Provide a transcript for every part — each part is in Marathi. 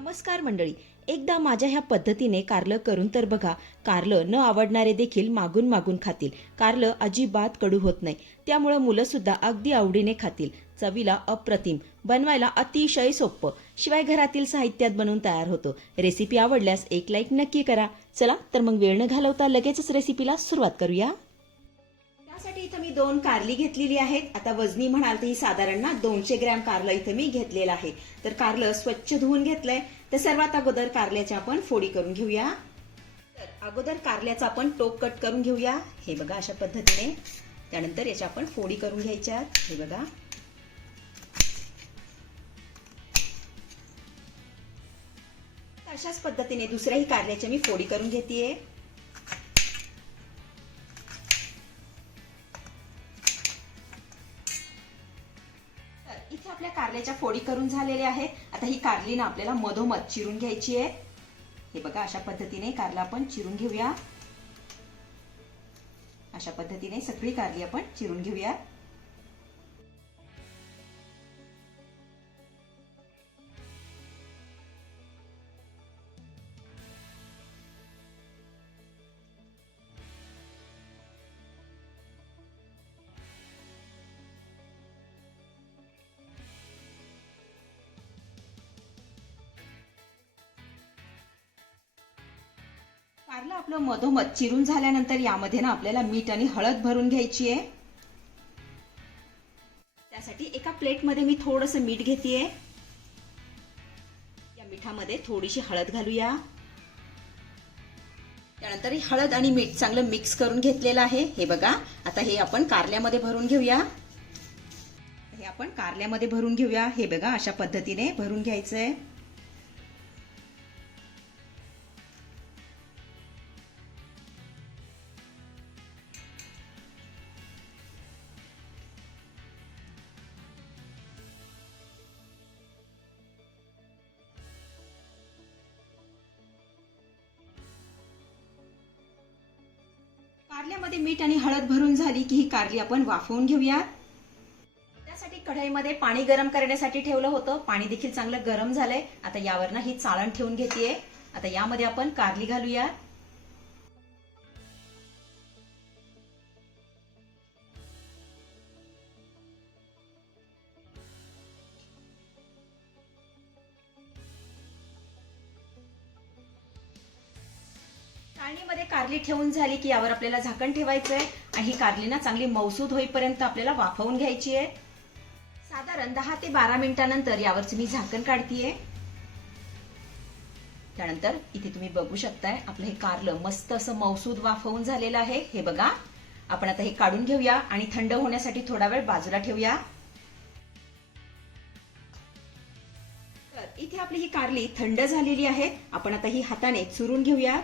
नमस्कार मंडळी. एकदा माझ्या ह्या पद्धतीने कारलं करून तर बघा कारलं न आवडणारे देखील मागून मागून खातील. कारलं अजिबात कडू होत नाही. त्यामुळं मुलंसुद्धा अगदी आवडीने खातील. चवीला अप्रतिम. बनवायला अतिशय सोपं शिवाय घरातील साहित्यात बनवून तयार होतो. रेसिपी आवडल्यास एक लाईक नक्की करा. चला तर मग वेळ न घालवता लगेचच रेसिपीला सुरुवात करूया. त्यासाठी इथं मी दोन कारली घेतलेली आहेत. आता वजनी म्हणाल तर ही साधारण ना दोनशे ग्रॅम कारलं इथं मी घेतलेलं आहे. तर कारलं स्वच्छ धुवून घेतलंय. तर सर्वात अगोदर कारल्याची आपण फोडी करून घेऊया. तर अगोदर कारल्याचा आपण टोक कट करून घेऊया. हे बघा अशा पद्धतीने. त्यानंतर याच्या आपण फोडी करून घ्यायच्या हे बघा. अशाच पद्धतीने दुसऱ्याही कारल्याच्या मी फोडी करून घेते कारल्याच्या फोडी करून झालेल्या आहेत आता ही कारली ना आपल्याला मधोमध चिरून घ्यायची आहे. हे बघा अशा पद्धतीने कारला आपण चिरून घेऊया. अशा पद्धतीने सगळी कारली आपण चिरून घेऊया. कारलं आपलं मधोमध चिरून झाल्यानंतर यामध्ये ना आपल्याला मीठ आणि हळद भरून घ्यायची आहे त्यासाठी एका प्लेटमध्ये मी थोडंसं मीठ घेतेय. या मिठामध्ये थोडीशी हळद घालूया. त्यानंतर हळद आणि मीठ चांगलं मिक्स करून घेतलेलं आहे. हे बघा आता हे आपण कारल्यामध्ये भरून घेऊया. हे आपण कारल्यामध्ये भरून घेऊया. हे बघा अशा पद्धतीने भरून घ्यायचं आहे कारल्यामध्ये मीठ आणि हळद भरून झाली की ही कारली आपण वाफवून घेऊया त्यासाठी कढईमध्ये पाणी गरम करण्यासाठी ठेवलं होतं. पाणी देखील चांगलं गरम झालंय. आता यावर ना ही चाळण ठेवून घेतेय. आता यामध्ये आपण कारली घालूया चाळणीमध्ये कारली ठेवून झाली की यावर आपल्याला झाकण ठेवायचं आहे आणि ही कारली ना चांगली मौसूद होईपर्यंत आपल्याला वाफवून घ्यायची आहे साधारण दहा ते बारा मिनिटानंतर यावरच मी झाकण काढतीये. त्यानंतर इथे तुम्ही बघू शकताय आपलं हे कारलं मस्त असं मौसूद वाफवून झालेलं आहे. हे बघा आपण आता हे काढून घेऊया आणि थंड होण्यासाठी थोडा वेळ बाजूला ठेवूया. तर इथे आपली ही कारली थंड झालेली आहे. आपण आता ही हाताने चुरून घेऊया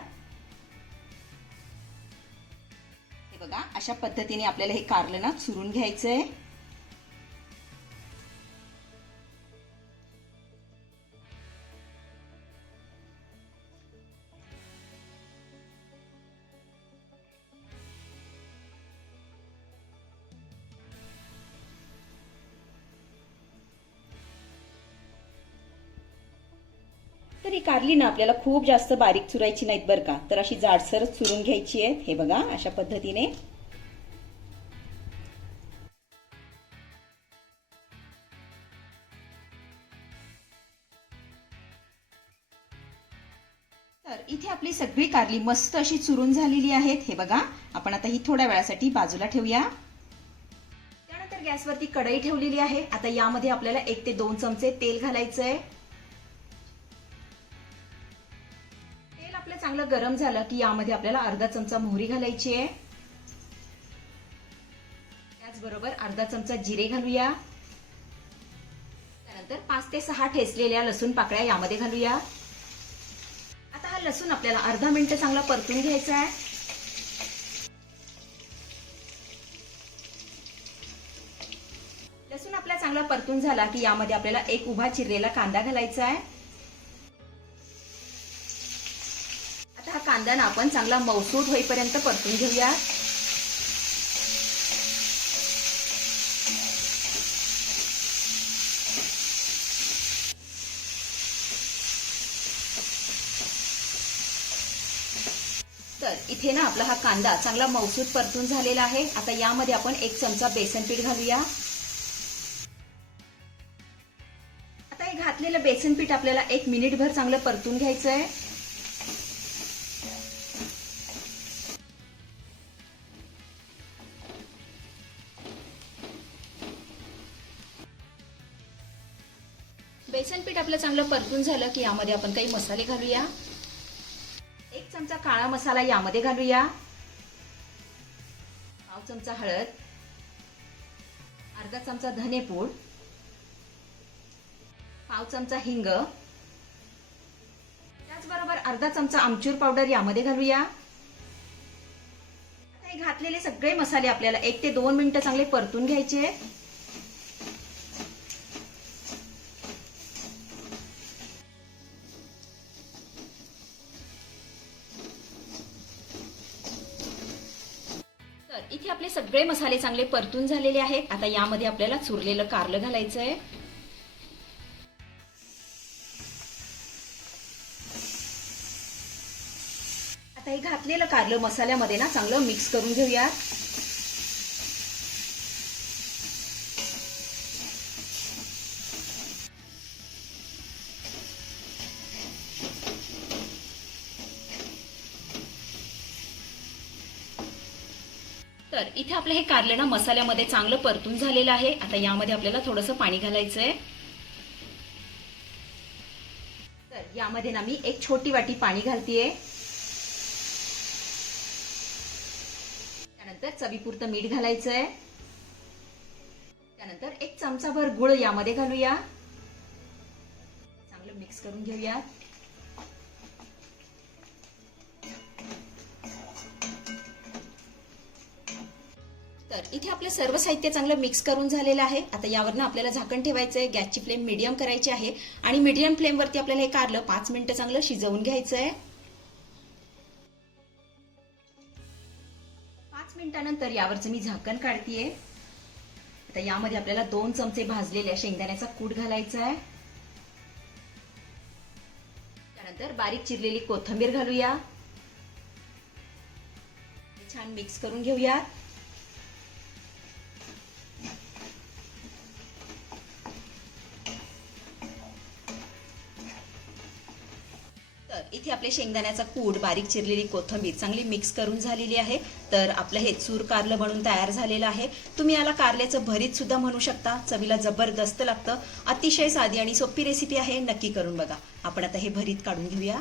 बघा अशा पद्धतीने आपल्याला हे कारलं ना चुरून घ्यायचंय. तर ही कारली ना आपल्याला खूप जास्त बारीक चुरायची नाहीत बरं का. तर अशी जाडसरच चुरून घ्यायची आहेत. हे बघा अशा पद्धतीने. तर इथे आपली सगळी कारली मस्त अशी चुरून झालेली आहेत. हे बघा आपण आता ही थोड्या वेळासाठी बाजूला ठेवूया. त्यानंतर गॅसवरती कढई ठेवलेली आहे. आता यामध्ये आपल्याला एक ते दोन चमचे तेल घालायचं आहे चांगलं गरम झालं की यामध्ये आपल्याला अर्धा चमचा मोहरी घालायची आहे. त्याचबरोबर अर्धा चमचा जिरे घालूया. त्यानंतर पाच ते सहा ठेचलेल्या लसूण पाकळ्या यामध्ये घालूया. आता हा लसूण आपल्याला अर्धा मिनिट चांगला परतून घ्यायचा आहे. लसूण आपला चांगला परतून झाला की यामध्ये आपल्याला एक उभा चिरलेला कांदा घालायचा आहे. कांद्यानं आपण चांगला मौसूट होईपर्यंत परतून घेऊया. तर इथे ना आपला हा कांदा चांगला मौसूट परतून झालेला आहे. आता यामध्ये आपण एक चमचा बेसन पीठ घालूया. आता हे घातलेलं बेसन पीठ आपल्याला एक मिनिटभर चांगलं परतून घ्यायचं आहे बेसन पीठ आपलं चांगलं परतून झालं की यामध्ये आपण काही मसाले घालूया. एक चमचा काळा मसाला यामध्ये घालूया. पाव चमचा हळद. अर्धा चमचा धनेपूड पाव चमचा हिंग. त्याचबरोबर अर्धा चमचा आमचूर पावडर यामध्ये घालूया. आता हे घातलेले सगळे मसाले आपल्याला एक ते दोन मिनिटं चांगले परतून घ्यायचे इथे आपले सगळे मसाले चांगले परतून झालेले आहेत. आता यामध्ये आपल्याला चुरलेलं कारलं घालायचं आहे आता हे घातलेलं कारलं मसाल्यामध्ये ना चांगलं मिक्स करून घेऊयात. तर इथे आपलं हे कारलं ना मसाल्यामध्ये चांगलं परतून झालेलं आहे. आता यामध्ये आपल्याला थोडंसं पाणी घालायचं आहे तर यामध्ये ना मी एक छोटी वाटी पाणी घालतीये. त्यानंतर चवीपुरतं मीठ घालायचं आहे त्यानंतर एक चमचाभर गुळ यामध्ये घालूया. चांगलं मिक्स करून घेऊया तर इथे आपलं सर्व साहित्य चांगलं मिक्स करून झालेलं आहे. आता यावरनं आपल्याला झाकण ठेवायचं आहे गॅसची फ्लेम मिडियम करायची आहे. आणि मिडियम फ्लेमवरती आपल्याला हे कारलं पाच मिनिटं चांगलं शिजवून घ्यायचं आहे पाच मिनिटानंतर यावरचं मी झाकण काढतीये. आता यामध्ये आपल्याला दोन चमचे भाजलेल्या शेंगदाण्याचा कूट घालायचा आहे त्यानंतर बारीक चिरलेली कोथिंबीर घालूया. छान मिक्स करून घेऊया इथे आपले शेंगदाण्याचा कूट बारीक चिरलेली कोथंबीर चांगली मिक्स करून झालेली आहे. तर आपलं हे चूर कारलं बनून तयार झालेलं आहे. तुम्ही याला कारल्याचं भरीत सुद्धा म्हणू शकता. चवीला जबरदस्त लागतं. अतिशय साधी आणि सोपी रेसिपी आहे. नक्की करून बघा. आपण आता हे भरीत काढून घेऊया.